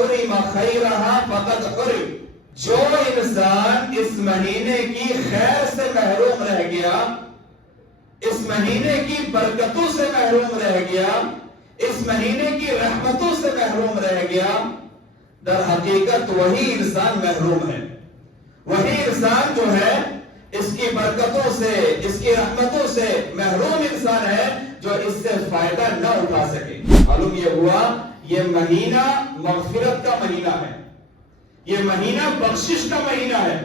حرم خیرہا فقد حرم، جو انسان اس مہینے کی خیر سے محروم رہ گیا، اس مہینے کی برکتوں سے محروم رہ گیا، اس مہینے کی رحمتوں سے محروم رہ گیا، در حقیقت وہی انسان محروم ہے، وہی انسان جو ہے اس کی برکتوں سے، اس کی رحمتوں سے محروم انسان ہے جو اس سے فائدہ نہ اٹھا سکے۔ معلوم یہ ہوا یہ مہینہ مغفرت کا مہینہ ہے، یہ مہینہ بخشش کا مہینہ ہے،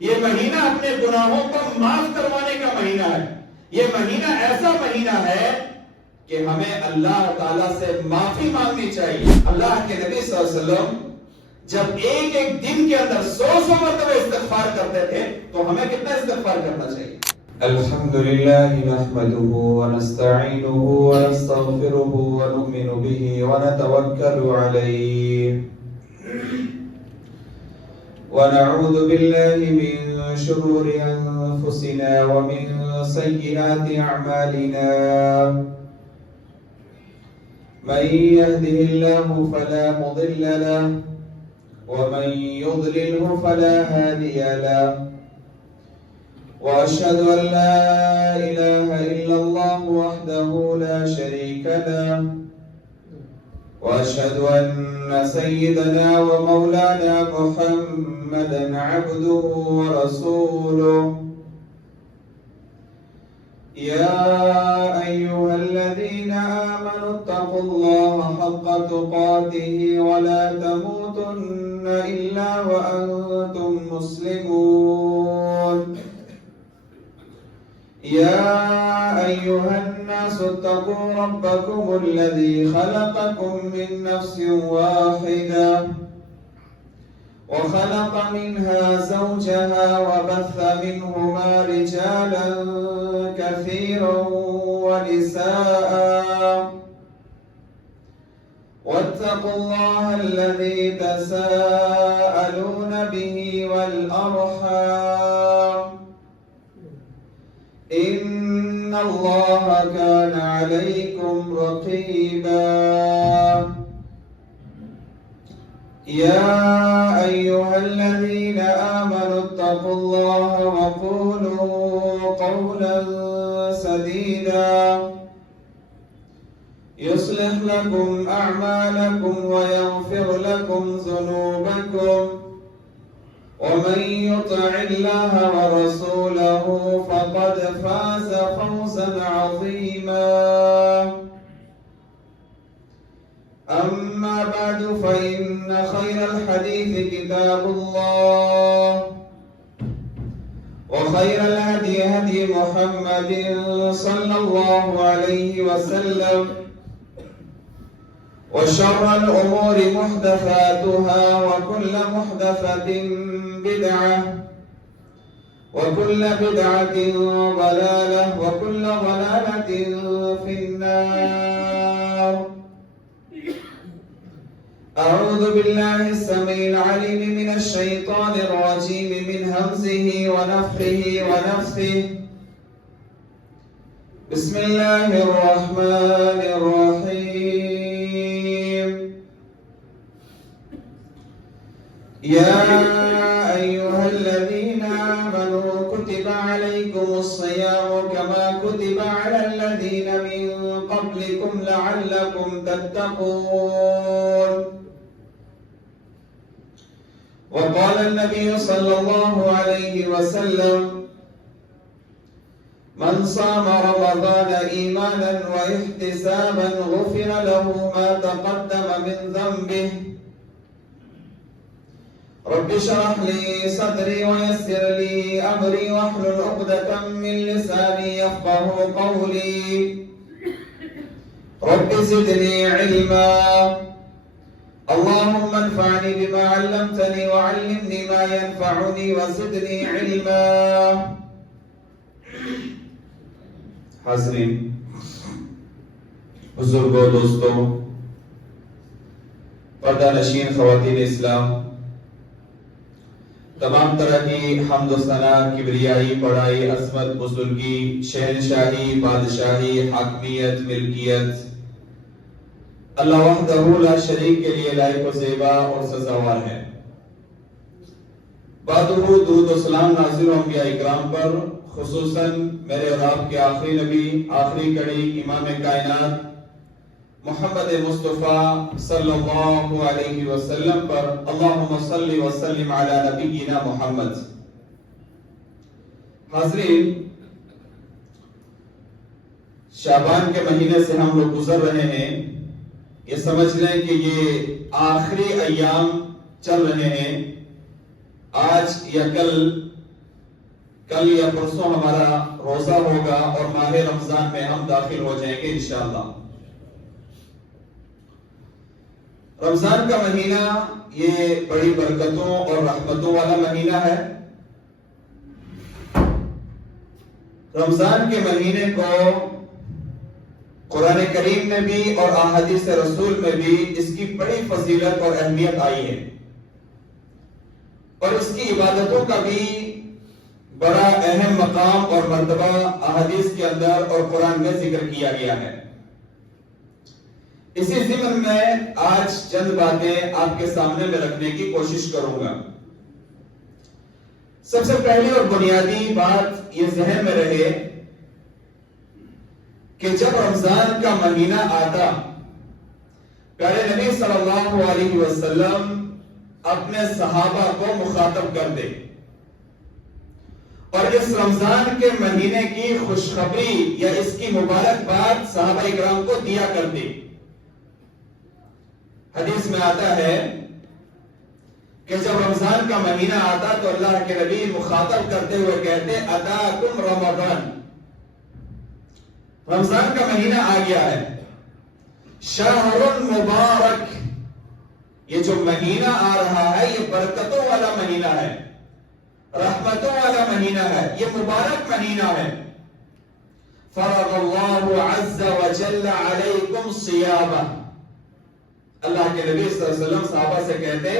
یہ مہینہ اپنے گناہوں کو معاف کروانے کا مہینہ ہے، یہ مہینہ ایسا مہینہ ہے کہ ہمیں اللہ تعالیٰ سے معافی مانگنی چاہیے۔ اللہ کے نبی صلی اللہ علیہ وسلم جب ایک ایک دن کے اندر 100 مرتبہ استغفار کرتے تھے تو ہمیں کتنا استغفار کرنا چاہیے؟ الحمدللہ نحمده ونستعینه ونستغفره ونؤمن به ونتوکل علیہ ونعوذ باللہ من شرور انفسنا ومن سیئات اعمالنا من يهده الله فلا مضل له ومن يضلله فلا هادي له وأشهد أن لا إله إلا الله وحده لا شريك له وأشهد أن سيدنا ومولانا محمدا عبده ورسوله يا أيها الذين آمنوا اتقوا الله حق تقاته ولا تموتن إلا وأنتم مسلمون يا أيها الناس اتقوا ربكم الذي خلقكم من نفس واحدة وخلق منها زوجها وبث منهما رجالا كثيرا ونساء واتقوا الله الذي تساءلون به والأرحام إن الله كان عليكم رقيبا يا أيها الذين آمنوا اتقوا الله وقولوا قولا سديدا يصلح لكم أعمالكم ويغفر لكم ذنوبكم ومن يطع الله ورسوله فقد فاز فوزا عظيما أما بعد فإن خير الحديث كتاب الله وخير الهدي هدي محمد صلى الله عليه وسلم وشر الأمور محدثاتها وكل محدثة بدعة وكل بدعة ضلالة وكل ضلالة في النار أعوذ بالله السميع العليم من الشيطان الرجيم من همزه ونفخه ونفثه بسم الله الرحمن الرحيم يا أيها الذين آمنوا كتب عليكم الصيام كما كتب على الذين من قبلكم لعلكم تتقون وقال النبي صلى الله عليه وسلم من صام رمضان إيمانا واحتسابا غفر له ما تقدم من ذنبه رب اشرح لي صدري ويسر لي أمري واحلل عقدة من لساني يفقه قولي رب زدني علما اللهم انفعني بما علمتني وعلمني ما ينفعني وزدني علما. حاضرین، بزرگوں، دوستوں، پردہ نشین خواتین اسلام، تمام طرح کی حمد و ثنا، کبریائی، بڑائی، عظمت، بزرگی، شہنشاہی، بادشاہی، حاکمیت، ملکیت اللہ وحدہ لا شریک کے لیے لائق و زیبا اور سزاوار ہے۔ بعد درود و سلام نازل ہوں انبیاء اکرام پر، خصوصاً میرے اور آپ کے آخری نبی، آخری کڑی، امام کائنات محمد مصطفیٰ صلی اللہ علیہ وسلم پر۔ اللہم صلی وسلم علی نبینا محمد۔ حاضرین، شعبان کے مہینے سے ہم لوگ گزر رہے ہیں۔ یہ سمجھ لیں کہ یہ آخری ایام چل رہے ہیں۔ آج یا کل یا پرسوں ہمارا روزہ ہوگا اور ماہ رمضان میں ہم داخل ہو جائیں گے انشاءاللہ۔ رمضان کا مہینہ یہ بڑی برکتوں اور رحمتوں والا مہینہ ہے۔ رمضان کے مہینے کو قرآن کریم میں بھی اور احادیث رسول میں بھی اس کی بڑی فضیلت اور اہمیت آئی ہے، اور اس کی عبادتوں کا بھی بڑا اہم مقام اور مرتبہ احادیث کے اندر اور قرآن میں ذکر کیا گیا ہے۔ اسی ضمن میں آج چند باتیں آپ کے سامنے میں رکھنے کی کوشش کروں گا۔ سب سے پہلی اور بنیادی بات یہ ذہن میں رہے کہ جب رمضان کا مہینہ آتا، پیارے نبی صلی اللہ علیہ وسلم اپنے صحابہ کو مخاطب کر دے اور اس رمضان کے مہینے کی خوشخبری یا اس کی مبارکباد صحابہ اکرام کو دیا کرتے۔ حدیث میں آتا ہے کہ جب رمضان کا مہینہ آتا تو اللہ کے نبی مخاطب کرتے ہوئے کہتے اتاکم رمضان، رمضان کا مہینہ آ گیا ہے، شہر مبارک، یہ جو مہینہ آ رہا ہے یہ برکتوں والا مہینہ ہے، رحمتوں والا مہینہ ہے، یہ مبارک مہینہ ہے۔ فرض اللہ عز وجل علیکم صیامہ، اللہ کے نبی صلی اللہ علیہ وسلم صحابہ سے کہتے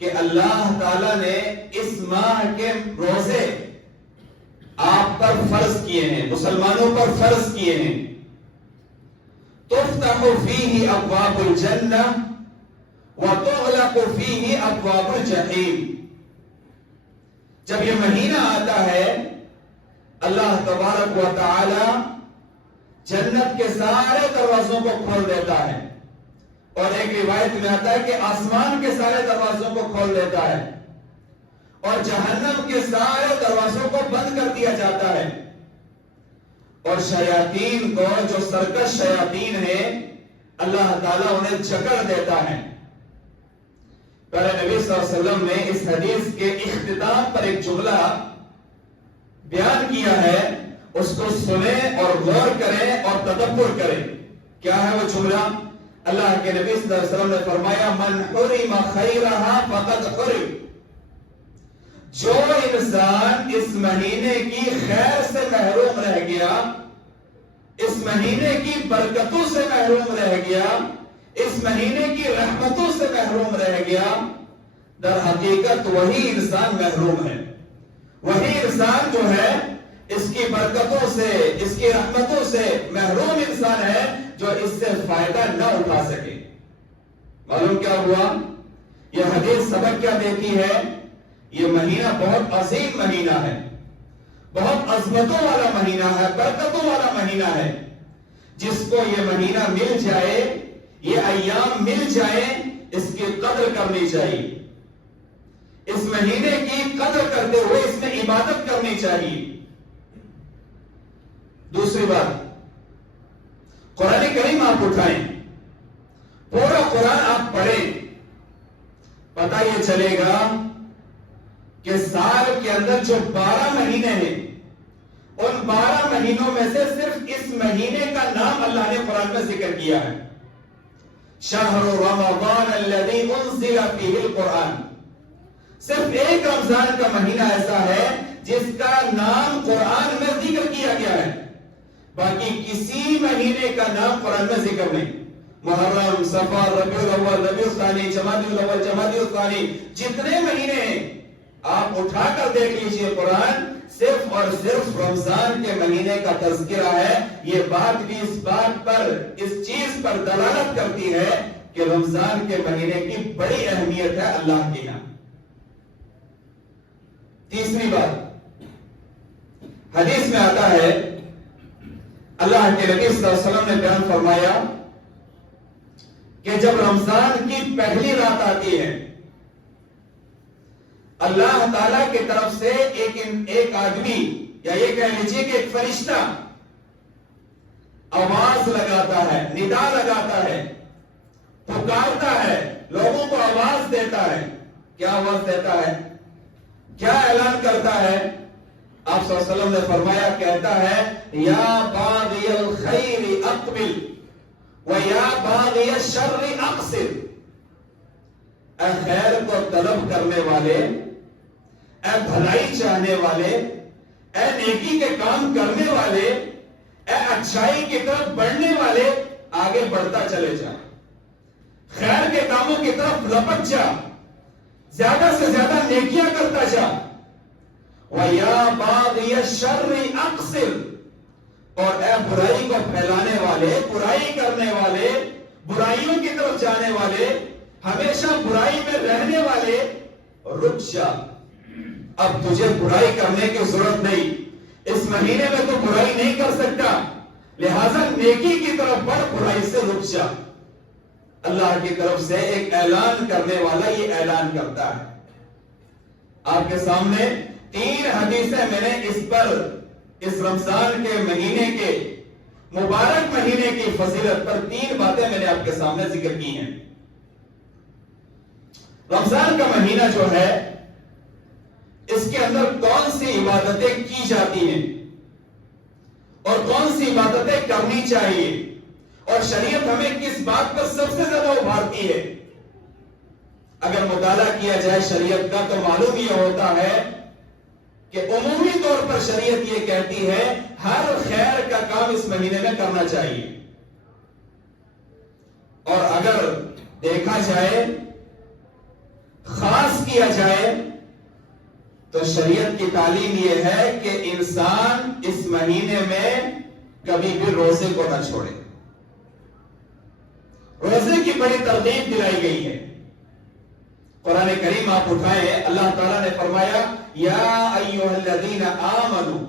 کہ اللہ تعالیٰ نے اس ماہ کے روزے آپ پر فرض کیے ہیں، مسلمانوں پر فرض کیے ہیں۔ تفتح فیہ ابواب الجنہ وتغلق فیہ ابواب الجحیم، جب یہ مہینہ آتا ہے اللہ تبارک و تعالی جنت کے سارے دروازوں کو کھول دیتا ہے، اور ایک روایت میں آتا ہے کہ آسمان کے سارے دروازوں کو کھول دیتا ہے اور جہنم کے سارے دروازوں کو بند کر دیا جاتا ہے، اور شیاطین کو، جو سرکش شیاطین ہیں، اللہ تعالیٰ انہیں جکڑ دیتا ہے۔ پیارے نبی صلی اللہ علیہ وسلم نے اس حدیث کے اختتام پر ایک جملہ بیان کیا ہے، اس کو سنیں اور غور کریں اور تدبر کریں۔ کیا ہے وہ جملہ؟ اللہ کے نبی صلی اللہ علیہ وسلم نے فرمایا من حرم خیرہا فقد حرم، جو انسان اس مہینے کی خیر سے محروم رہ گیا، اس مہینے کی برکتوں سے محروم رہ گیا، اس مہینے کی رحمتوں سے محروم رہ گیا، در حقیقت وہی انسان محروم ہے، وہی انسان جو ہے اس کی برکتوں سے، اس کی رحمتوں سے محروم انسان ہے جو اس سے فائدہ نہ اٹھا سکے۔ معلوم کیا ہوا؟ یہ حدیث سبق کیا دیتی ہے؟ یہ مہینہ بہت عظیم مہینہ ہے، بہت عظمتوں والا مہینہ ہے، برکتوں والا مہینہ ہے۔ جس کو یہ مہینہ مل جائے، یہ ایام مل جائے، اس کی قدر کرنی چاہیے، اس مہینے کی قدر کرتے ہوئے اس میں عبادت کرنی چاہیے۔ دوسری بات، قرآن کریم آپ اٹھائیں، پورا قرآن آپ پڑھیں، پتہ یہ چلے گا کہ سال کے اندر جو 12 مہینے ہیں، ان 12 مہینوں میں سے صرف اس مہینے کا نام اللہ نے قرآن میں ذکر کیا ہے، شہر رمضان الذی انزل فیہ القرآن۔ صرف ایک رمضان کا مہینہ ایسا ہے جس کا نام قرآن میں ذکر کیا گیا ہے، باقی کسی مہینے کا نام قرآن میں ذکر نہیں۔ محرم، صفر، ربیع الاول، ربیع الثانی، جمادی الاول، جمادی الثانی، جتنے مہینے ہیں آپ اٹھا کر دیکھ لیجئے قرآن صرف اور صرف رمضان کے مہینے کا تذکرہ ہے. یہ بات بھی اس بات پر اس چیز پر دلالت کرتی ہے کہ رمضان کے مہینے کی بڑی اہمیت ہے اللہ کے یہاں. تیسری بات حدیث میں آتا ہے اللہ کے نبی صلی اللہ علیہ وسلم نے بیان فرمایا کہ جب رمضان کی پہلی رات آتی ہے اللہ تعالی کی طرف سے ایک آدمی یا یہ کہہ لیجیے کہ ایک فرشتہ آواز لگاتا ہے, ندا لگاتا ہے, پکارتا ہے, لوگوں کو آواز دیتا ہے. کیا آواز دیتا ہے؟ کیا اعلان کرتا ہے؟ آپ صلی اللہ علیہ وسلم نے فرمایا, کہتا ہے یا باغی الخیر اقبل ویا باغی الشر اقصر. اے خیر کو طلب کرنے والے, اے بھلائی چاہنے والے, اے نیکی کے کام کرنے والے, اے اچھائی کی طرف بڑھنے والے, آگے بڑھتا چلے جا, خیر کے کاموں کی طرف لپک جا, زیادہ سے زیادہ نیکیاں کرتا جا. وَيَا بَاغِيَ الشَّرِّ أَقْصِرْ, اور اے برائی کو پھیلانے والے, برائی کرنے والے, برائیوں کی طرف جانے والے, ہمیشہ برائی میں رہنے والے, رک جا. اب تجھے برائی کرنے کی ضرورت نہیں, اس مہینے میں تو برائی نہیں کر سکتا, لہذا نیکی کی طرف بڑھ, برائی سے رک جا. اللہ کی طرف سے ایک اعلان کرنے والا یہ اعلان کرتا ہے. آپ کے سامنے 3 حدیثیں میں نے اس پر, اس رمضان کے مہینے کے مبارک مہینے کی فضیلت پر 3 باتیں میں نے آپ کے سامنے ذکر کی ہیں. رمضان کا مہینہ جو ہے اس کے اندر کون سی عبادتیں کی جاتی ہیں اور کون سی عبادتیں کرنی چاہیے, اور شریعت ہمیں کس بات پر سب سے زیادہ ابھارتی ہے. اگر مطالعہ کیا جائے شریعت کا تو معلوم یہ ہوتا ہے کہ عمومی طور پر شریعت یہ کہتی ہے ہر خیر کا کام اس مہینے میں کرنا چاہیے. اور اگر دیکھا جائے, خاص کیا جائے, تو شریعت کی تعلیم یہ ہے کہ انسان اس مہینے میں کبھی بھی روزے کو نہ چھوڑے. روزے کی بڑی ترغیب دلائی گئی ہے. قرآن کریم آپ اٹھائیں, اللہ تعالیٰ نے فرمایا یا ایھا الذین آمنوا,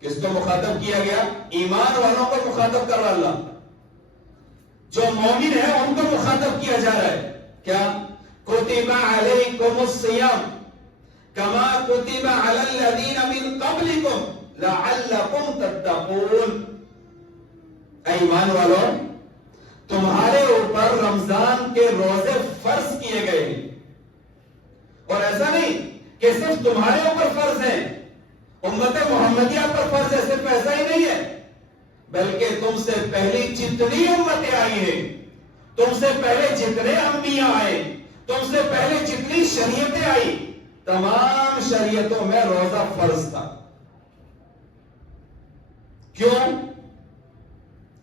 کس کو مخاطب کیا گیا؟ ایمان والوں کو مخاطب کر رہا اللہ. جو مومن ہے ان کو مخاطب کیا جا رہا ہے. کیا؟ کتب علیکم الصیام کما کتب علی الذین من قبلکم لعلکم تتقون. اے ایمان والوں, تمہارے اوپر رمضان کے روزے فرض کیے گئے ہیں. اور ایسا نہیں کہ صرف تمہارے اوپر فرض ہے, امت محمدیہ پر فرض ہے, صرف ایسا ہی نہیں ہے, بلکہ تم سے پہلی جتنی امتیں آئی ہیں, تم سے پہلے جتنے انبیاء آئے, تم سے پہلے جتنی شریعتیں آئی, تمام شریعتوں میں روزہ فرض تھا. کیوں؟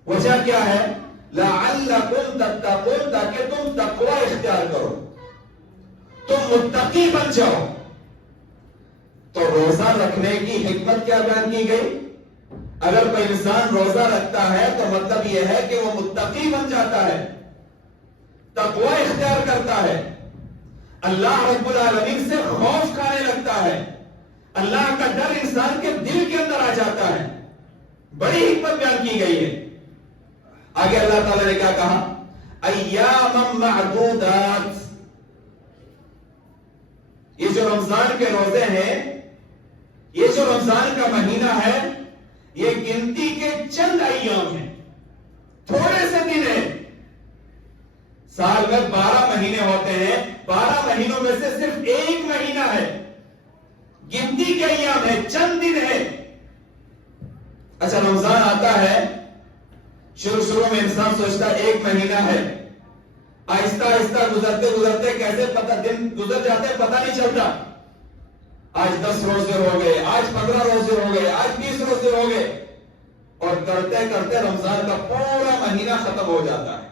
وجہ کیا ہے؟ لعلکم تتقون, تاکہ تم تقوی اختیار کرو, تم متقی بن جاؤ. تو روزہ رکھنے کی حکمت کیا بیان کی گئی؟ اگر کوئی انسان روزہ رکھتا ہے تو مطلب یہ ہے کہ وہ متقی بن جاتا ہے, تقوی اختیار کرتا ہے, اللہ رب العالمین سے خوف کھانے لگتا ہے, اللہ کا ڈر انسان کے دل کے اندر آ جاتا ہے. بڑی حکمت بیان کی گئی ہے. آگے اللہ تعالیٰ نے کیا کہا؟ ایام معدودات. یہ جو رمضان کے روزے ہیں, یہ جو رمضان کا مہینہ ہے, یہ گنتی کے چند ایام ہیں, تھوڑے سے دن ہیں. سال میں 12 مہینے ہوتے ہیں, 12 مہینوں میں سے صرف ایک مہینہ ہے, گنتی کے ایام ہے, چند دن ہے. اچھا, رمضان آتا ہے, شروع میں انسان سوچتا ہے ایک مہینہ ہے, آہستہ آہستہ گزرتے گزرتے کیسے دن گزر جاتے پتہ نہیں چلتا. آج 10 روزے ہو گئے, آج 15 روزے ہو گئے, آج 20 روزے ہو گئے, اور کرتے کرتے رمضان کا پورا مہینہ ختم ہو جاتا ہے.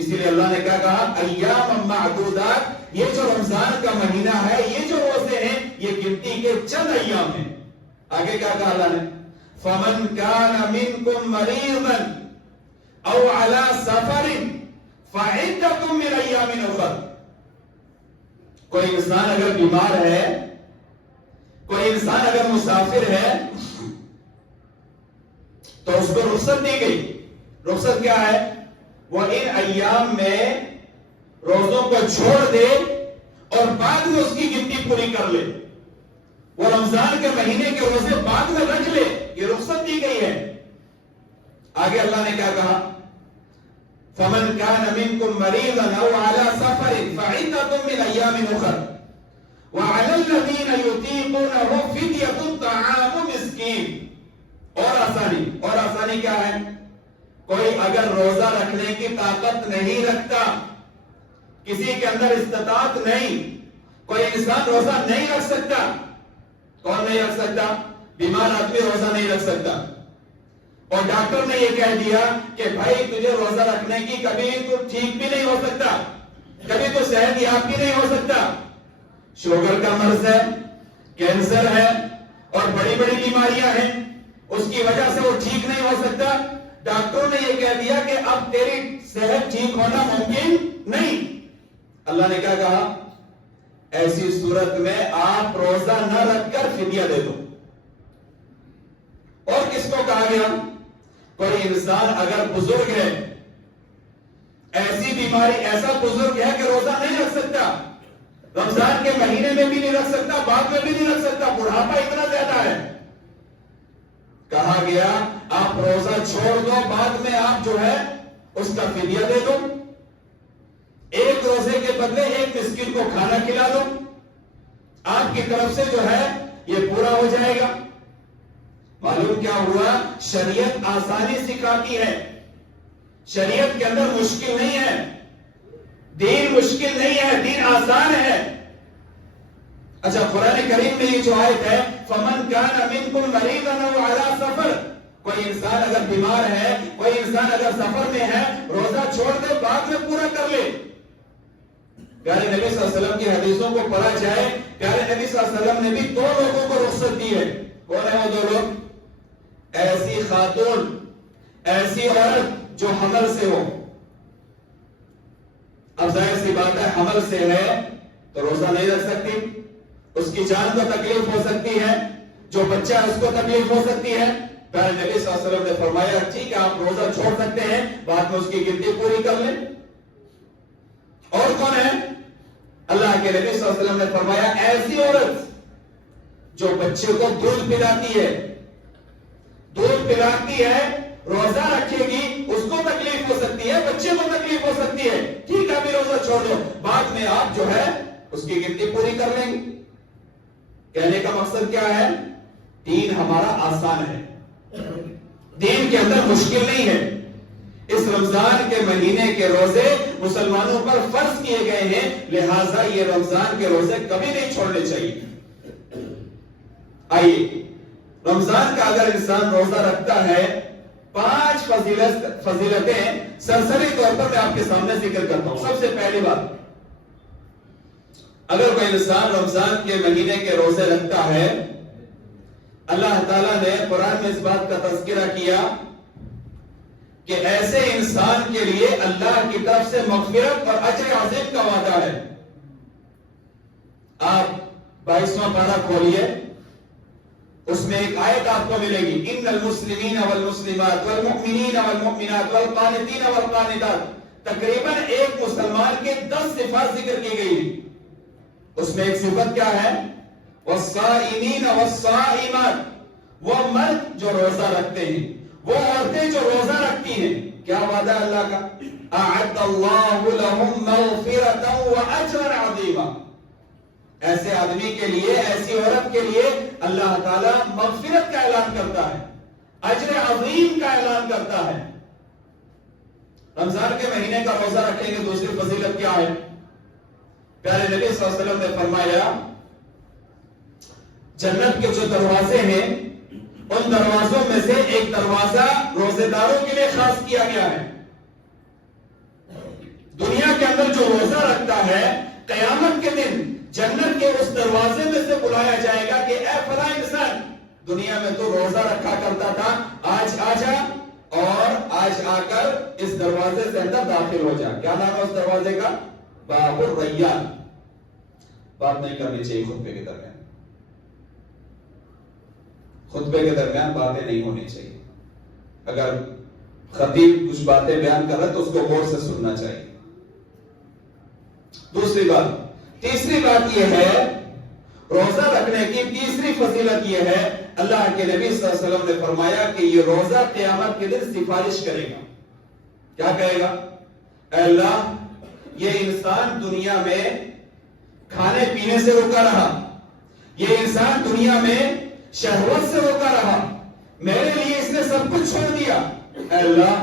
اسی لیے اللہ نے کیا کہا ایام معدودات، یہ جو رمضان کا مہینہ ہے، یہ جو روزے ہیں یہ گنتی کے چند ایام ہیں. آگے کیا کہا اللہ نے فمن کان منکم مریضا او علی سفر فعدۃ من ایام اخر. کوئی انسان اگر بیمار ہے، کوئی انسان اگر مسافر ہے تو اس کو رخصت دی گئی. رخصت کیا ہے؟ وہ ان ایام میں روزوں کو چھوڑ دے اور بعد میں اس کی گنتی پوری کر لے. وہ رمضان کے مہینے کے روزے بعد میں رکھ لے، یہ رخصت دی گئی ہے. آگے اللہ نے کیا کہا فمن كان منكم مريضا او على سفر فعدة من ايام اخر وعلى الذين يطيقونه فدية طعام مسكين. اور آسانی کیا ہے؟ کوئی اگر روزہ رکھنے کی طاقت نہیں رکھتا، کسی کے اندر استطاعت نہیں، کوئی انسان روزہ نہیں رکھ سکتا. کون نہیں رکھ سکتا؟ بیمار آدمی روزہ نہیں رکھ سکتا. اور ڈاکٹر نے یہ کہہ دیا کہ بھائی تجھے روزہ رکھنے کی کبھی تو ٹھیک بھی نہیں ہو سکتا، کبھی تو صحت یاب بھی نہیں ہو سکتا. شوگر کا مرض ہے، کینسر ہے اور بڑی بڑی بیماریاں ہیں، اس کی وجہ سے وہ ٹھیک نہیں ہو سکتا. ڈاکٹروں نے یہ کہہ دیا کہ اب تیری صحت ٹھیک ہونا ممکن نہیں. اللہ نے کیا کہا ایسی صورت میں آپ روزہ نہ رکھ کر فدیہ دے دو. اور کس کو کہا گیا؟ کوئی انسان اگر بزرگ ہے، ایسی بیماری، ایسا بزرگ ہے کہ روزہ نہیں رکھ سکتا، رمضان کے مہینے میں بھی نہیں رکھ سکتا، بعد میں بھی نہیں رکھ سکتا، بڑھاپا اتنا زیادہ ہے، کہا گیا آپ روزہ چھوڑ دو، بعد میں آپ جو ہے اس کا فدیہ دے دو. ایک روزے کے بدلے ایک مسکین کو کھانا کھلا دو، آپ کی طرف سے جو ہے یہ پورا ہو جائے گا. معلوم کیا ہوا؟ شریعت آسانی سکھاتی ہے، شریعت کے اندر مشکل نہیں ہے، دین مشکل نہیں ہے، دین آسان ہے. اچھا قرآن کریم میں یہ جو آیت ہے فمن کان منکم مریضا او علی سفر، کوئی انسان اگر بیمار ہے، کوئی انسان اگر سفر میں ہے، روزہ چھوڑ دے بعد میں پورا کر لے. پیارے نبی صلی اللہ علیہ وسلم کی حدیثوں کو پڑھا جائے، پیارے نبی صلی اللہ علیہ وسلم نے بھی دو لوگوں کو رخصت دی ہے. کون ہے وہ دو لوگ؟ ایسی خاتون، ایسی عورت جو حمل سے ہو. اب ظاہر سی بات ہے حمل سے ہے تو روزہ نہیں رکھ سکتی، اس کی جان کو تکلیف ہو سکتی ہے، جو بچہ ہے اس کو تکلیف ہو سکتی ہے. پیارے نبی صلی اللہ علیہ وسلم نے فرمایا ٹھیک ہے آپ روزہ چھوڑ سکتے ہیں، بعد میں اس کی گنتی پوری کر لیں. اور کون ہے؟ اللہ کے نبی صلی اللہ علیہ وسلم نے فرمایا ایسی عورت جو بچے کو دودھ پلاتی ہے، دودھ پلاتی ہے، روزہ رکھے گی، اس کو تکلیف ہو سکتی ہے، بچے کو تکلیف ہو سکتی ہے، ٹھیک ہے ابھی روزہ چھوڑ دو، بعد میں آپ جو ہے اس کی گنتی پوری کر لیں گے. کہنے کا مقصد کیا ہے؟ دین ہمارا آسان ہے، دین کے اندر مشکل نہیں ہے. اس رمضان کے مہینے کے روزے مسلمانوں پر فرض کیے گئے ہیں، لہٰذا یہ رمضان کے روزے کبھی نہیں چھوڑنے چاہیے. آئیے رمضان کا اگر انسان روزہ رکھتا ہے 5 فضیلتیں سرسری طور پر میں آپ کے سامنے ذکر کرتا ہوں. سب سے پہلی بات، اگر کوئی انسان رمضان کے مہینے کے روزے رکھتا ہے، اللہ تعالیٰ نے قرآن میں اس بات کا تذکرہ کیا کہ ایسے انسان کے لیے اللہ کی طرف سے مغفرت اور اجر عظیم کا وعدہ ہے. آپ 22واں پارہ کھولیے، اس میں ایک آیت آپ کو ملے گی ان المسلمین والمسلمات والمؤمنین والمؤمنات والقانتین والقانتات. تقریباً ایک مسلمان کے 10 صفات ذکر کی گئی. اس میں ایک صفت کیا ہے؟ والصائمین والصائمات، وہ مرد جو روزہ رکھتے ہیں، وہ عورتیں جو روزہ رکھتی ہیں. کیا وعدہ اللہ کا؟ اعد اللہ لهم مغفرۃ واجرا عظیما. ایسے آدمی کے لیے، ایسی عورت کے لیے اللہ تعالیٰ مغفرت کا اعلان کرتا ہے، اجر عظیم کا اعلان کرتا ہے. رمضان کے مہینے کا روزہ رکھیں گے دوسری فضیلت کیا ہے؟ پیارے نبی صلی اللہ علیہ وسلم نے فرمایا جنت کے جو دروازے ہیں ان دروازوں میں سے ایک دروازہ روزے داروں کے لیے خاص کیا گیا ہے. دنیا کے اندر جو روزہ رکھتا ہے قیامت کے دن جنت کے اس دروازے میں سے بلایا جائے گا کہ اے فلاں انسان، دنیا میں تو روزہ رکھا کرتا تھا، آج آ جا اور آج آ کر اس دروازے سے اندر داخل ہو جا۔ کیا نام ہے اس دروازے کا؟ باب الریان۔ بات نہیں کرنی چاہیے خطبے کے درمیان، خطبے کے درمیان باتیں نہیں ہونی چاہیے۔ اگر خطیب کچھ باتیں بیان کر رہا ہے تو اس کو غور سے سننا چاہیے۔ دوسری بات، تیسری بات یہ ہے، روزہ رکھنے کی تیسری فضیلت یہ ہے، اللہ کے نبی صلی اللہ علیہ وسلم نے فرمایا کہ یہ روزہ قیامت کے دن سفارش کرے گا۔ کیا کہے گا؟ اے اللہ، یہ انسان دنیا میں کھانے پینے سے روکا رہا، یہ انسان دنیا میں شہوت سے روکا رہا، میرے لیے اس نے سب کچھ چھوڑ دیا، اے اللہ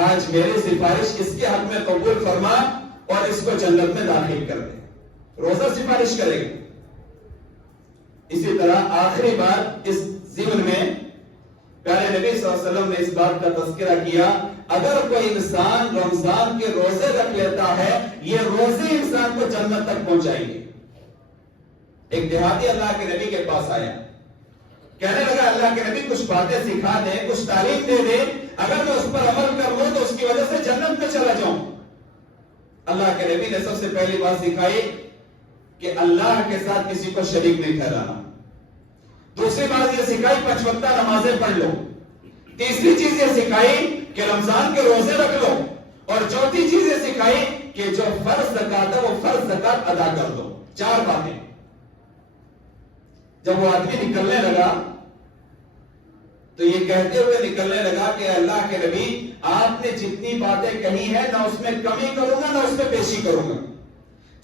آج میری سفارش اس کے حق میں قبول فرما اور اس کو جنت میں داخل کر دے۔ روزہ سفارش کرے گا۔ اسی طرح آخری بات اس ضمن میں پیارے نبی صلی اللہ علیہ وسلم نے اس بات کا تذکرہ کیا، اگر کوئی انسان رمضان کے روزے رکھ لیتا ہے، یہ روزے انسان کو جنت تک پہنچائیں گے۔ ایک دیہاتی اللہ کے نبی کے پاس آیا، کہنے لگا اللہ کے نبی کچھ باتیں سکھا دیں، کچھ تعلیم دے دیں، اگر میں اس پر عمل کر لوں تو اس کی وجہ سے جنت میں چلا جاؤں۔ اللہ کے نبی نے سب سے پہلی بات سکھائی کہ اللہ کے ساتھ کسی کو شریک نہیں ٹھہرانا۔ دوسری بات یہ سکھائی 5 وقتہ نمازیں پڑھ لو۔ تیسری چیز یہ سکھائی کہ رمضان کے روزے رکھ لو، اور چوتھی چیز یہ سکھائی کہ جو فرض زکات ہے وہ فرض زکات ادا کر دو۔ 4 باتیں۔ جب وہ آدمی نکلنے لگا تو یہ کہتے ہوئے نکلنے لگا کہ اللہ کے نبی، آپ نے جتنی باتیں کہی ہیں نہ اس میں کمی کروں گا نہ اس میں بیشی کروں گا،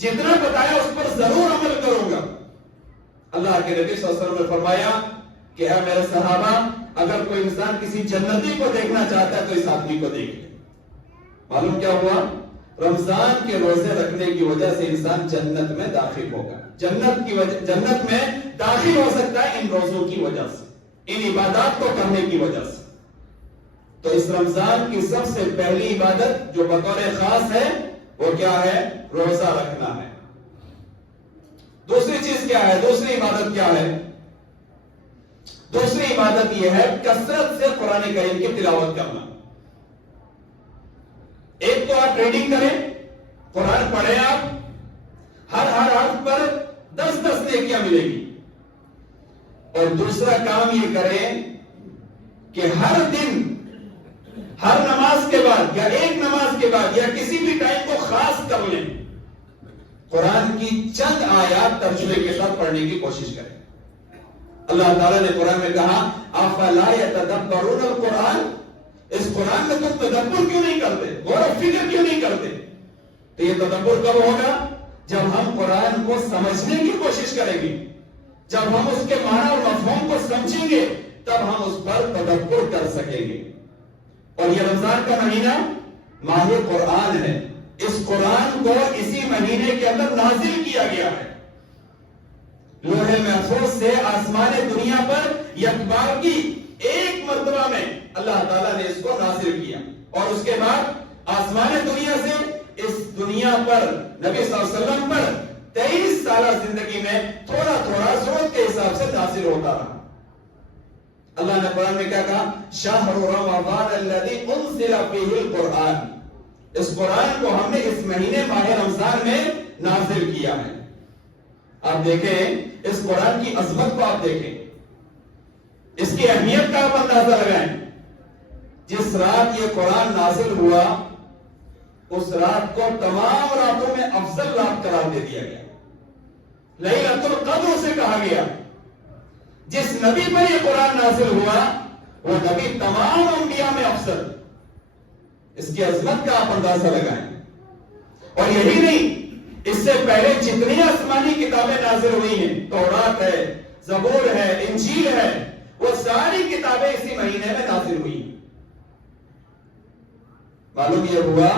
جتنا بتایا اس پر ضرور عمل کروں گا۔ اللہ کے نبی صلی اللہ علیہ وسلم نے فرمایا کہ اے میرے صحابہ، اگر کوئی انسان کسی جنتی کو دیکھنا چاہتا ہے تو اس آدمی کو دیکھ لے۔ معلوم کیا ہوا؟ رمضان کے روزے رکھنے کی وجہ سے انسان جنت میں داخل ہوگا، جنت میں داخل ہو سکتا ہے ان روزوں کی وجہ سے، ان عبادات کو کرنے کی وجہ سے۔ تو اس رمضان کی سب سے پہلی عبادت جو بطور خاص ہے وہ کیا ہے؟ روزہ رکھنا ہے۔ دوسری چیز کیا ہے؟ دوسری عبادت کیا ہے؟ دوسری عبادت یہ ہے کثرت سے قرآن کریم کی تلاوت کرنا۔ ایک تو آپ ریڈنگ کریں، قرآن پڑھیں، آپ ہر حرف پر 10 نیکیاں ملے گی۔ اور دوسرا کام یہ کریں کہ ہر دن، ہر نماز کے بعد یا ایک نماز کے بعد یا کسی بھی ٹائم کو خاص کر لیں، قرآن کی چند آیات ترجمے کے ساتھ پڑھنے کی کوشش کریں۔ اللہ تعالیٰ نے قرآن میں کہا افلا یتدبرون القرآن، اس قرآن میں تم تدبر کیوں نہیں کرتے، غور و فکر کیوں نہیں کرتے؟ تو یہ تدبر کب ہوگا؟ جب ہم قرآن کو سمجھنے کی کوشش کریں گے، جب ہم اس کے معنی اور مفہوم کو سمجھیں گے تب ہم اس پر تدبر کر سکیں گے۔ اور یہ رمضان کا مہینہ ماہ قرآن ہے، اس قرآن کو اسی مہینے کے اندر نازل کیا گیا ہے۔ لوح محفوظ سے آسمان دنیا پر یکبار کی ایک مرتبہ میں اللہ تعالیٰ نے اس کو نازل کیا، اور اس کے بعد آسمان دنیا سے اس دنیا پر نبی صلی اللہ علیہ وسلم پر 23 سالہ زندگی میں تھوڑا تھوڑا ضرورت کے حساب سے نازل ہوتا رہا۔ اللہ نے قرآن میں کیا کہا؟ شہر رمضان الذی انزل فیہ القرآن، اس قرآن کو ہم نے اس مہینے ماہ رمضان میں نازل کیا ہے۔ آپ دیکھیں اس قرآن کی عظمت کو، آپ دیکھیں اس کی اہمیت کا آپ اندازہ لگائیں۔ جس رات یہ قرآن نازل ہوا اس رات کو تمام راتوں میں افضل رات قرار دے دیا گیا، لیلۃ القدر سے کہا گیا۔ جس نبی پر یہ قرآن نازل ہوا وہ نبی تمام انبیاء میں افضل۔ اس کی عظمت کا آپ اندازہ لگائیں۔ اور یہی نہیں، اس سے پہلے جتنی آسمانی کتابیں نازل ہوئی ہیں، تورات ہے، زبور ہے، انجیل ہے، وہ ساری کتابیں اسی مہینے میں نازل ہوئی۔ معلوم یہ ہوا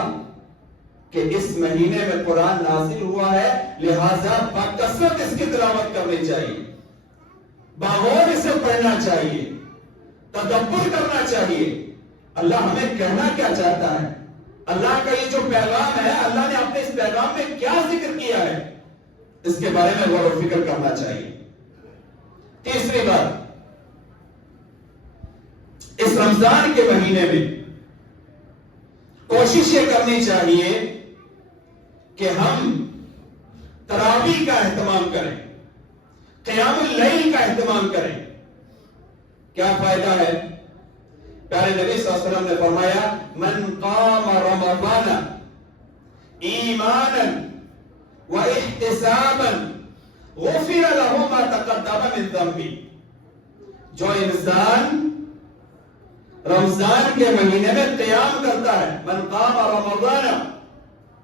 کہ اس مہینے میں قرآن نازل ہوا ہے، لہذا بکثرت اس کی تلاوت کرنی چاہیے، باغور اسے پڑھنا چاہیے، تدبر کرنا چاہیے۔ اللہ ہمیں کہنا کیا چاہتا ہے؟ اللہ کا یہ جو پیغام ہے، اللہ نے اپنے اس پیغام میں کیا ذکر کیا ہے، اس کے بارے میں غور و فکر کرنا چاہیے۔ تیسری بات، اس رمضان کے مہینے میں کوشش یہ کرنی چاہیے کہ ہم تراویح کا اہتمام کریں، قیام اللیل کا اہتمام کریں۔ کیا فائدہ ہے؟ پیارے نبی صلی اللہ علیہ وسلم نے فرمایا، من قام رمضان ایمانا واحتسابا غفر له ما تقدم من ذنبه۔ جو انسان رمضان کے مہینے میں قیام کرتا ہے، من قام رمضان،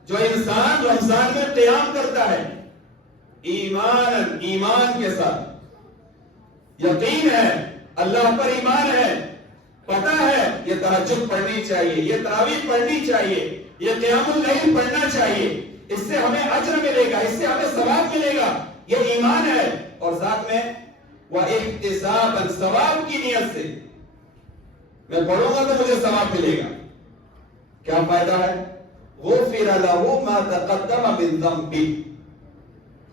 جو انسان رمضان میں قیام کرتا ہے ایمان کے ساتھ، یقین ہے، اللہ پر ایمان ہے، پتہ ہے یہ تہجد پڑھنی چاہیے، یہ تراویح پڑھنی چاہیے، یہ قیام اللیل پڑھنا چاہیے، اس سے ہمیں اجر ملے گا، اس سے ہمیں ثواب ملے گا، یہ ایمان ہے، اور ساتھ میں واحتسابا، ثواب کی نیت سے میں پڑھوں گا تو مجھے ثواب ملے گا۔ کیا فائدہ ہے؟ غفر له ما تقدم من ذنبه،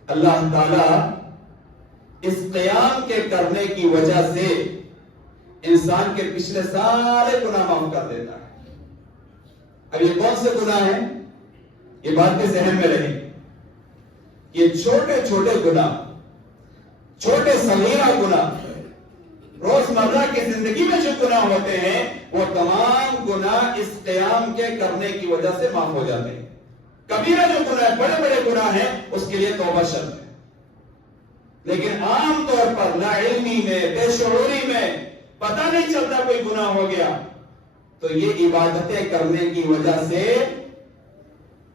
اللہ تعالی اس قیام کے کرنے کی وجہ سے انسان کے پچھلے سارے گناہ معاف کر دیتا ہے۔ اب یہ کون سے گناہ ہیں؟ یہ بات کے ذہن میں رہے، یہ چھوٹے چھوٹے گناہ، چھوٹے صغیرہ گناہ، روزمرہ کی زندگی میں جو گناہ ہوتے ہیں وہ تمام گناہ اس قیام کے کرنے کی وجہ سے معاف ہو جاتے ہیں۔ کبیرہ جو گناہ، بڑے بڑے گناہ ہیں، اس کے لیے توبہ شرط ہے، لیکن عام طور پر لا علمی میں، بے شعوری میں پتہ نہیں چلتا کوئی گناہ ہو گیا، تو یہ عبادتیں کرنے کی وجہ سے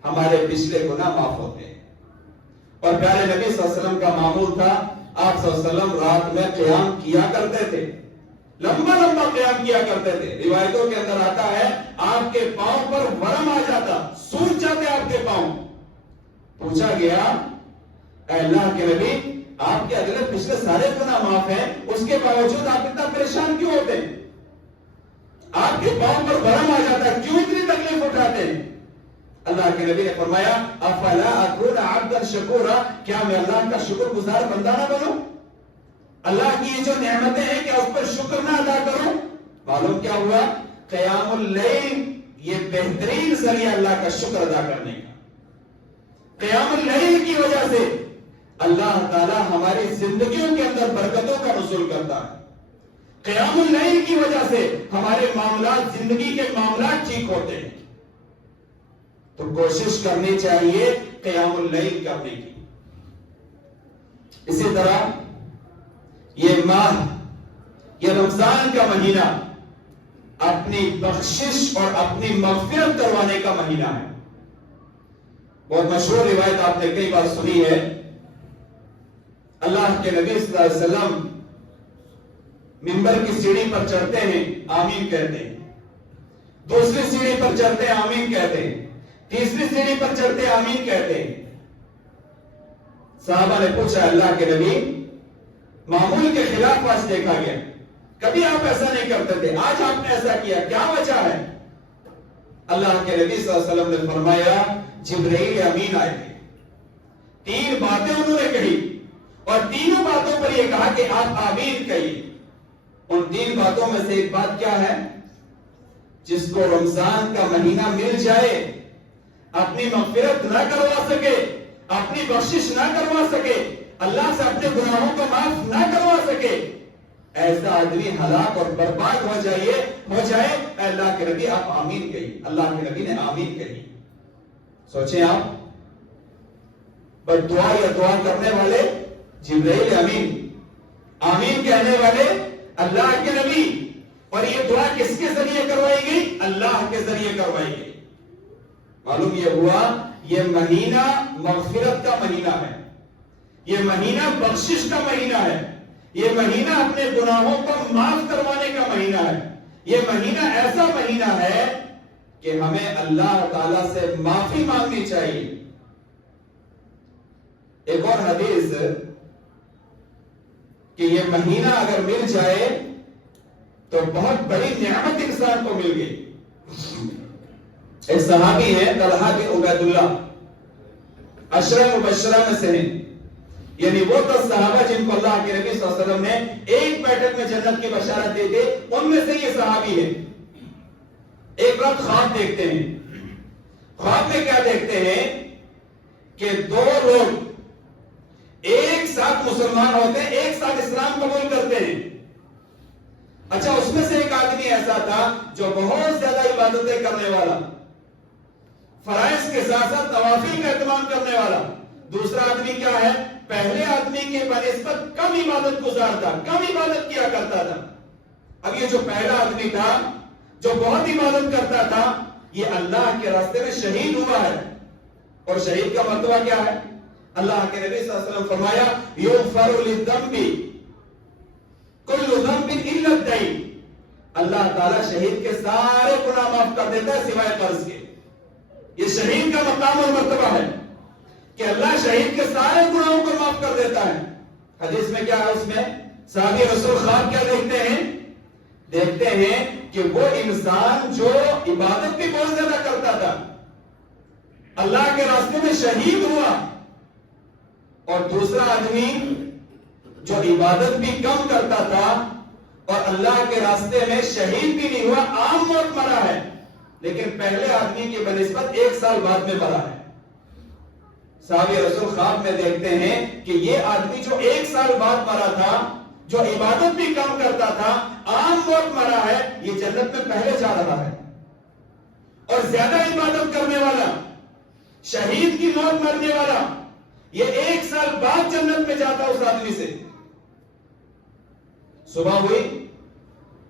ہمارے پچھلے گناہ معاف ہوتے ہیں۔ اور پیارے نبی صلی اللہ علیہ وسلم کا معمول تھا، آپ صلی اللہ علیہ وسلم رات میں قیام کیا کرتے تھے، لمبا لمبا قیام کیا کرتے تھے۔ روایتوں کے اندر آتا ہے آپ کے پاؤں پر ورم آ جاتا، سوج جاتے آپ کے پاؤں۔ پوچھا گیا، اے اللہ کے نبی، آپ کے اگلے پچھلے سارے گناہ معاف ہیں، اس کے باوجود آپ اتنا پریشان کیوں ہوتے ہیں؟ آپ کے پاؤں پر ورم آ جاتا ہے، کیوں اتنی تکلیف اٹھاتے ہیں؟ اللہ کے نبی نے فرمایا، افلا اکون عبدا شکورا، کیا میں اللہ کا شکر گزار بندہ نہ بنوں؟ اللہ کی یہ جو نعمتیں ہیں کیا اس پر شکر نہ ادا کروں؟ معلوم کیا ہوا؟ قیام اللیل یہ بہترین ذریعہ اللہ کا شکر ادا کرنے کا۔ قیام اللیل کی وجہ سے اللہ تعالی ہماری زندگیوں کے اندر برکتوں کا نزول کرتا ہے۔ قیام اللیل کی وجہ سے ہمارے معاملات، زندگی کے معاملات ٹھیک ہوتے ہیں۔ تو کوشش کرنی چاہیے قیام اللیل کرنے کی۔ اسی طرح یہ ماہ، یہ رمضان کا مہینہ اپنی بخشش اور اپنی مغفرت کروانے کا مہینہ ہے۔ بہت مشہور روایت آپ نے کئی بار سنی ہے، اللہ کے نبی صلی اللہ علیہ وسلم منبر کی سیڑھی پر چڑھتے ہیں، آمین کہتے ہیں، دوسری سیڑھی پر چڑھتے ہیں، آمین کہتے ہیں، تیسری سیڑھی پر چڑھتے ہیں، آمین کہتے ہیں۔ صحابہ نے پوچھا، اللہ کے نبی، معمول کے خلاف آج دیکھا گیا، کبھی آپ ایسا نہیں کرتے تھے، آج آپ نے ایسا کیا، کیا وجہ ہے؟ اللہ کے نبی صلی اللہ علیہ وسلم نے فرمایا، جبرائیل امین آئے تھے، تین باتیں انہوں نے کہی، اور تینوں باتوں پر یہ کہا کہ آپ آمین کہیے۔ ان تین باتوں میں سے ایک بات کیا ہے؟ جس کو رمضان کا مہینہ مل جائے، اپنی مغفرت نہ کروا سکے، اپنی بخشش نہ کروا سکے، اللہ سے اپنے گناہوں کو معاف نہ کروا سکے، ایسا آدمی ہلاک اور برباد ہو جائے، اے اللہ کے نبی آپ آمین کہیے۔ اللہ کے نبی نے آمین کہی۔ سوچیں آپ، بس دعا یا دعا کرنے والے جبرائیل امین، آمین کہنے والے اللہ کے نبی، اور یہ دعا کس کے ذریعے کروائی گئی؟ اللہ کے ذریعے کروائی گئی۔ معلوم یہ ہوا یہ مہینہ مغفرت کا مہینہ ہے، یہ مہینہ بخشش کا مہینہ ہے، یہ مہینہ اپنے گناہوں کو معاف کروانے کا مہینہ ہے، یہ مہینہ ایسا مہینہ ہے کہ ہمیں اللہ تعالی سے معافی مانگنی چاہیے۔ ایک اور حدیث کہ یہ مہینہ اگر مل جائے تو بہت بڑی نعمت انسان کو مل گئی۔ ایک صحابی ہے طلحہ بن عبید اللہ، عشرہ مبشرہ میں سے ہیں، یعنی وہ 10 صحابہ جن کو اللہ کے نبی صلی اللہ علیہ وسلم نے ایک بیٹھک میں جنت کی بشارت دی تھی، ان میں سے یہ صحابی ہے۔ ایک رات خواب دیکھتے ہیں، خواب میں کیا دیکھتے ہیں کہ 2 لوگ ایک ساتھ مسلمان ہوتے ہیں، ایک ساتھ اسلام قبول کرتے ہیں۔ اچھا، اس میں سے ایک آدمی ایسا تھا جو بہت زیادہ عبادتیں کرنے والا، فرائض کے ساتھ ساتھ نوافل کا اہتمام کرنے والا۔ دوسرا آدمی کیا ہے؟ پہلے آدمی کے بنسبت کم عبادت گزار تھا، کم عبادت کیا کرتا تھا۔ اب یہ جو پہلا آدمی تھا جو بہت عبادت کرتا تھا، یہ اللہ کے راستے میں شہید ہوا ہے۔ اور شہید کا مرتبہ کیا ہے؟ اللہ کے نبی صلی اللہ علیہ وسلم فرمایا یغفر للذنب کل ذنب الا الدین، اللہ تعالیٰ شہید کے سارے گناہ معاف کر دیتا ہے سوائے قرض کے۔ یہ شہید کا مقام اور مرتبہ ہے کہ اللہ شہید کے سارے گناہوں کو معاف کر دیتا ہے۔ حدیث میں کیا ہے؟ اس میں صحابی رسول خواب کیا دیکھتے ہیں؟ دیکھتے ہیں کہ وہ انسان جو عبادت بھی بہت زیادہ کرتا تھا، اللہ کے راستے میں شہید ہوا، اور دوسرا آدمی جو عبادت بھی کم کرتا تھا اور اللہ کے راستے میں شہید بھی نہیں ہوا، عام موت مرا ہے، لیکن پہلے آدمی کی بنسبت 1 سال بعد میں مرا ہے۔ صحابی رسول خواب میں دیکھتے ہیں کہ یہ آدمی جو 1 سال بعد مرا تھا، جو عبادت بھی کم کرتا تھا، عام موت مرا ہے، یہ جنت میں پہلے جا رہا ہے۔ اور زیادہ عبادت کرنے والا، شہید کی موت مرنے والا، یہ 1 سال بعد جنت میں جاتا اس آدمی سے۔ صبح ہوئی،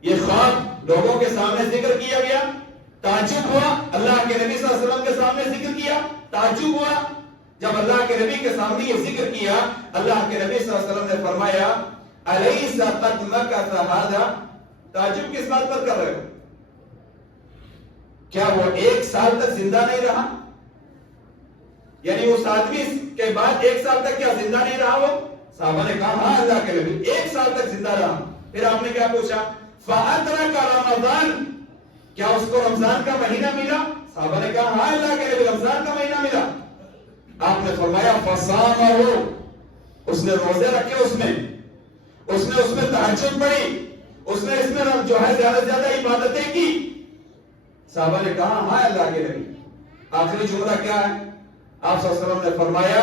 یہ خواب لوگوں کے سامنے ذکر کیا گیا، تعجب ہوا، اللہ کے نبی صلی اللہ علیہ وسلم کے سامنے ذکر کیا، تعجب ہوا۔ جب اللہ کے نبی کے سامنے یہ ذکر کیا، اللہ کے نبی صلی اللہ علیہ وسلم نے فرمایا الیس قد مکث ھذا، تعجب کس بات پر کر رہے ہو؟ کیا وہ 1 سال تک زندہ نہیں رہا؟ یعنی اس آدمی کے بعد 1 سال تک کیا زندہ نہیں رہا وہ؟ صحابہ نے کہا ہاں اللہ کے نبی 1 سال تک زندہ رہا۔ پھر آپ نے کیا پوچھا؟ فَأَدْرَكَ رَمَضَانَ، کیا اس کو رمضان کا مہینہ ملا؟ صحابہ نے کہا ہاں اللہ کے نبی رمضان کا مہینہ ملا۔ آپ نے فرمایا فَصَامَهُ، اس نے روزے رکھے، اس نے تہجد پڑھی، اس نے اس میں جو ہے زیادہ سے زیادہ عبادتیں کی۔ صحابہ نے کہا ہاں اللہ کے نبی۔ آخری جملہ کیا ہے؟ آپ صلی اللہ علیہ وسلم نے فرمایا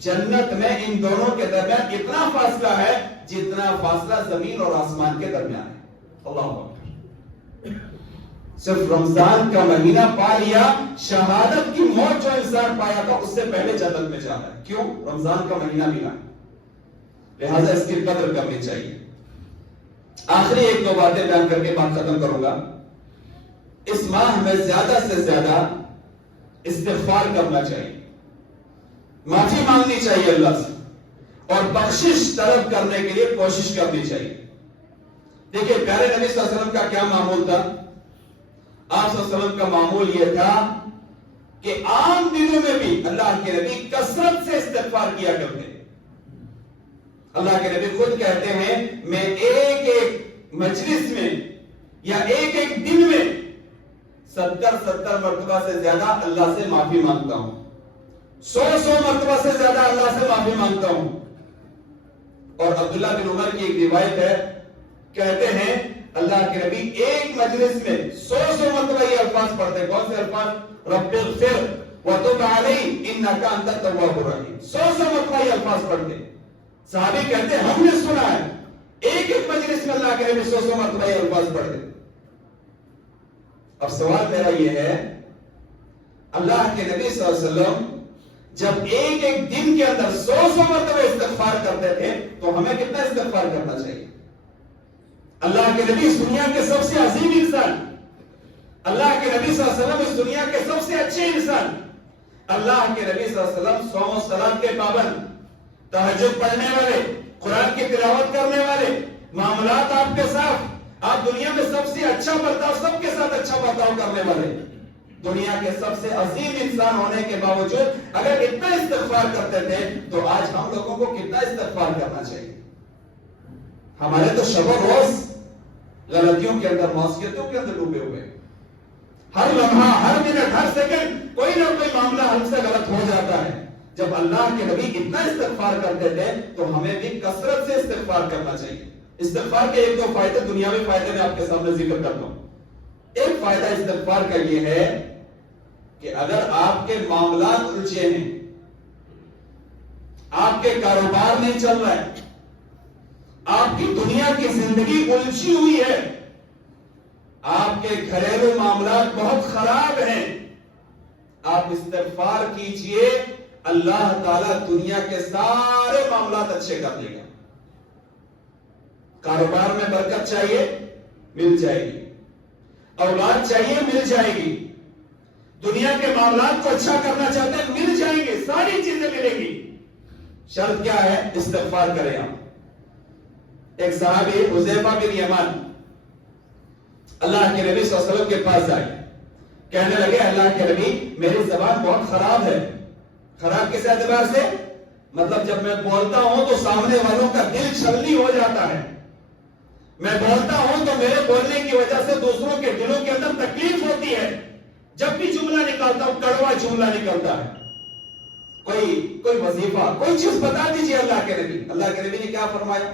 جنت میں ان دونوں کے درمیان اتنا فاصلہ ہے جتنا فاصلہ زمین اور آسمان کے درمیان ہے۔ اللہ اکبر۔ صرف رمضان کا مہینہ پا لیا، شہادت کی موت جو انسان پایا تھا اس سے پہلے جنت میں جانا ہے۔ کیوں؟ رمضان کا مہینہ ملا، لہذا اس کی قدر کرنی چاہیے۔ آخری 1-2 باتیں بیان کر کے بات ختم کروں گا۔ اس ماہ میں زیادہ سے زیادہ استغفار کرنا چاہیے، معافی مانگنی چاہیے اللہ سے، اور بخشش طلب کرنے کے لیے کوشش کرنی چاہیے۔ دیکھیے پیارے نبی صلی اللہ علیہ وسلم کا کیا معمول تھا؟ آپ صلی اللہ علیہ وسلم کا معمول یہ تھا کہ عام دنوں میں بھی اللہ کے نبی کثرت سے استغفار کیا کرتے۔ اللہ کے نبی خود کہتے ہیں میں ایک مجلس میں یا ایک دن میں 70 مرتبہ سے زیادہ اللہ سے معافی مانگتا ہوں، 100 مرتبہ سے زیادہ اللہ سے معافی مانگتا ہوں۔ اور عبداللہ بن عمر کی ایک روایت ہے، کہتے ہیں اللہ کے نبی ایک مجلس میں 100 مرتبہ یہ الفاظ پڑھتے۔ کون سے الفاظ؟ رب اغفر وتب علی انک انت التواب الرحیم، 100 مرتبہ یہ الفاظ پڑھتے۔ صحابی کہتے ہیں ہم نے سنا ہے ایک مجلس میں اللہ کے نبی 100 مرتبہ یہ الفاظ پڑھتے۔ اب سوال میرا یہ ہے، اللہ کے نبی صلی اللہ علیہ وسلم جب ایک دن کے اندر 100 مرتبہ استغفار کرتے تھے تو ہمیں کتنا استغفار کرنا چاہیے؟ اللہ کے نبی اس دنیا کے سب سے عظیم انسان، اللہ کے نبی صلی اللہ علیہ وسلم اس دنیا کے سب سے اچھے انسان، اللہ کے نبی صلی اللہ علیہ وسلم صوم و صلات کے پابند، تہجد پڑھنے والے، قرآن کی تلاوت کرنے والے، معاملات آپ کے ساتھ، آپ دنیا میں سب سے اچھا برتاؤ، سب کے ساتھ اچھا برتاؤ کرنے والے، دنیا کے سب سے عظیم انسان ہونے کے باوجود اگر اتنا استغفار کرتے تھے تو آج ہم لوگوں کو کتنا استغفار کرنا چاہیے؟ ہمارے تو شب و روز غلطیوں کے اندر، معصیتوں کے اندر ڈوبے ہوئے، ہر لمحہ، ہر منٹ، ہر سیکنڈ کوئی نہ کوئی معاملہ ہم سے غلط ہو جاتا ہے. جب اللہ کے نبی اتنا استغفار کرتے تھے تو ہمیں بھی کثرت سے استغفار کرنا چاہیے. استغفار کے ایک دو فائدے، دنیاوی فائدے میں آپ کے سامنے ذکر کرتا ہوں. ایک فائدہ استغفار کا یہ ہے کہ اگر آپ کے معاملات الجھے ہیں، آپ کے کاروبار نہیں چل رہا ہے، آپ کی دنیا کی زندگی الجھی ہوئی ہے، آپ کے گھریلو معاملات بہت خراب ہیں، آپ استغفار کیجئے، اللہ تعالیٰ دنیا کے سارے معاملات اچھے کر دے گا. کاروبار میں برکت چاہیے، مل جائے گی. اولاد چاہیے، مل جائے گی. دنیا کے معاملات کو اچھا کرنا چاہتے ہیں، مل جائیں گے، ساری چیزیں ملیں گی. شرط کیا ہے؟ استغفار کریں آپ. ایک صحابی حذیفہ بن یمان اللہ کے نبی صلی اللہ علیہ وسلم کے پاس آئے، کہنے لگے اللہ کے نبی میری زبان بہت خراب ہے. خراب کس اعتبار سے؟ مطلب جب میں بولتا ہوں تو سامنے والوں کا دل چھلنی ہو جاتا ہے. میں بولتا ہوں تو میرے بولنے کی وجہ سے دوسروں کے دلوں کے اندر تکلیف ہوتی ہے. جب بھی جملہ نکالتا ہوں کڑوا جملہ نکلتا ہے. کوئی وظیفہ، کوئی چیز بتا دیجئے اللہ کے نبی. اللہ کے نبی نے کیا فرمایا؟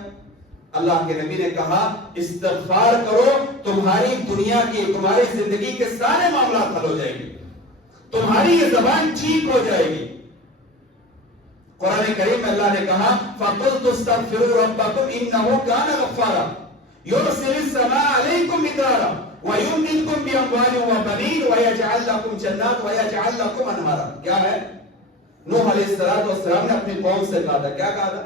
اللہ کے نبی نے کہا استغفار کرو، تمہاری دنیا کی، تمہاری زندگی کے سارے معاملات حل ہو جائیں گے، تمہاری یہ زبان ٹھیک ہو جائے گی. قرآن کریم میں اللہ نے کہا فَقُلْتُ اسْتَغْفِرُوا رَبَّكُمْ إِنَّهُ كَانَ غَفَّارًا يُرْسِلِ السَّمَاءَ عَلَيْكُمْ مِدْرَارًا وَيُمْدِدْكُمْ بِأَمْوَالٍ وَبَنِينَ وَيَجْعَلْ لَكُمْ جَنَّاتٍ وَيَجْعَلْ لَكُمْ أَنْهَارًا. کیا ہے؟ نوح علیہ السلام نے اپنی قوم سے کہا تھا، کیا کہا تھا؟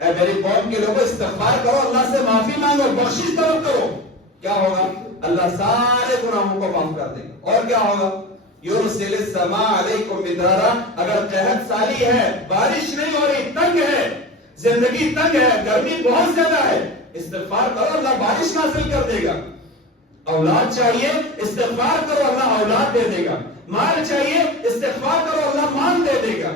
اے میری قوم کے لوگوں استغفار کرو، اللہ سے معافی مانگو، بخشش طلب کرو. کیا ہوگا؟ اللہ سارے گناہوں کو معاف کر دے گا. اور کیا ہوگا؟ یرسل السماء علیکم مدرارا. اگر قحط سالی ہے، بارش نہیں ہو رہی، تنگ ہے، زندگی تنگ ہے، گرمی بہت زیادہ ہے، استغفار کرو، اللہ بارش نازل کر دے گا. اولاد چاہیے، استغفار کرو، اللہ اولاد دے دے گا. مال چاہیے، استغفار کرو، اللہ مال دے دے گا.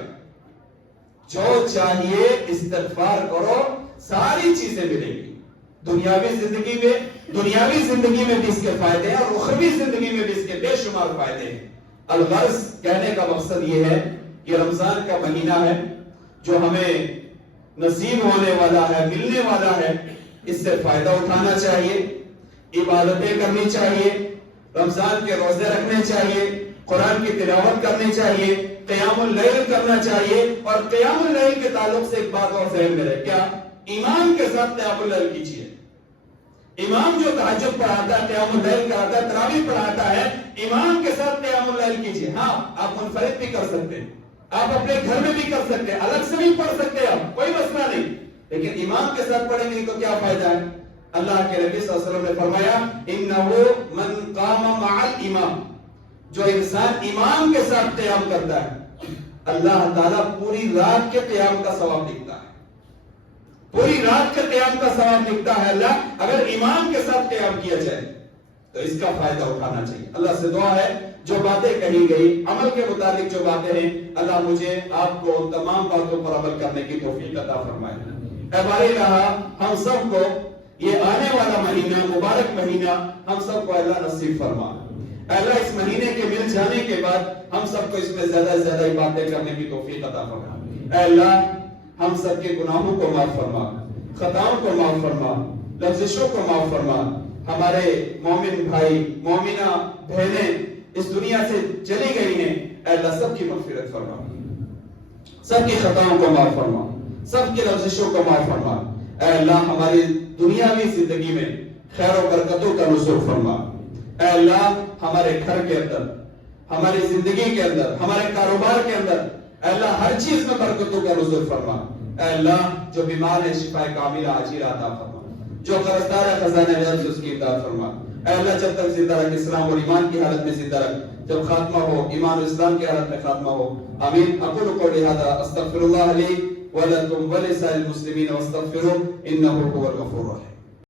جو چاہیے استغفار کرو، ساری چیزیں ملیں گی. دنیاوی زندگی میں بھی اس کے فائدے ہیں، اور اخروی زندگی میں بھی اس کے بے شمار فائدے ہیں. الغرض کہنے کا مقصد یہ ہے کہ رمضان کا مہینہ ہے جو ہمیں نصیب ہونے والا ہے، ملنے والا ہے، اس سے فائدہ اٹھانا چاہیے، عبادتیں کرنی چاہیے، رمضان کے روزے رکھنے چاہیے، قرآن کی تلاوت کرنی چاہیے، قیام اللیل کرنا چاہیے. اور قیام اللیل کے تعلق سے ایک بات اور ذہن میں رہے، کیا؟ امام کے ساتھ قیام اللیل کیجیے. امام جو تہجد پڑھاتا ہے، قیام اللیل کراتا ہے، تراویح پڑھاتا ہے، امام کے ساتھ قیام اللیل کیجیے. ہاں آپ منفرد بھی کر سکتے ہیں، آپ اپنے گھر میں بھی کر سکتے ہیں، الگ سے بھی پڑھ سکتے ہیں، آپ کوئی مسئلہ نہیں. لیکن امام کے ساتھ پڑھیں گے تو کیا فائدہ ہے؟ اللہ کے نبی صلی اللہ علیہ وسلم نے فرمایا انہ من قام مع الامام. جو انسان امام کے ساتھ قیام کرتا ہے، اللہ تعالیٰ پوری رات کے قیام کا ثواب لکھتا ہے. پوری رات کے قیام کا ثواب لکھتا ہے اللہ، اگر امام کے ساتھ قیام کیا جائے تو اس کا فائدہ اٹھانا چاہیے. اللہ سے دعا ہے جو باتیں کہی گئی، عمل کے متعلق جو باتیں ہیں، اللہ مجھے آپ کو ان تمام باتوں پر عمل کرنے کی توفیق عطا فرمائے. اے باری الہ، ہم سب کو یہ آنے والا مہینہ، مبارک مہینہ، ہم سب کو اللہ نصیب فرما. اے اللہ اس مہینے کے مل جانے کے بعد ہم سب کو اس میں زیادہ سے زیادہ باتیں کرنے کی توفیق عطا فرما. اے اللہ ہم سب کے گناہوں کو معاف فرما، خطاؤں کو معاف فرما، لفظشوں کو معاف فرما. ہمارے مومن بھائی، مومنہ بہنیں اس دنیا سے چلی گئی ہیں، اے اللہ سب کی مغفرت فرما، سب کی خطاؤں کو معاف فرما، سب کی لفظشوں کو معاف فرما. اے اللہ ہماری دنیاوی زندگی میں خیر و برکتوں کا نزول فرما. اے اللہ ہمارے گھر کے اندر، ہماری زندگی کے اندر، ہمارے کاروبار کے اندر، اے اللہ ہر چیز میں برکتوں کا نزول فرما. اے اللہ جو بیمار ہے شفا کاملہ عاجلہ عطا فرما، جو قرضدار ہے خزانہ جنت سے اس کی امداد فرما. اے اللہ جب تک زندہ رکھ، اسلام اور ایمان کی حالت میں زندہ رکھ، جب خاتمہ ہو ایمان و اسلام کی حالت میں خاتمہ ہو. آمین. اقول قولی ھذا استغفر اللہ لی ولکم ولسائر المسلمین واستغفروہ انہ هو الغفور الرحیم.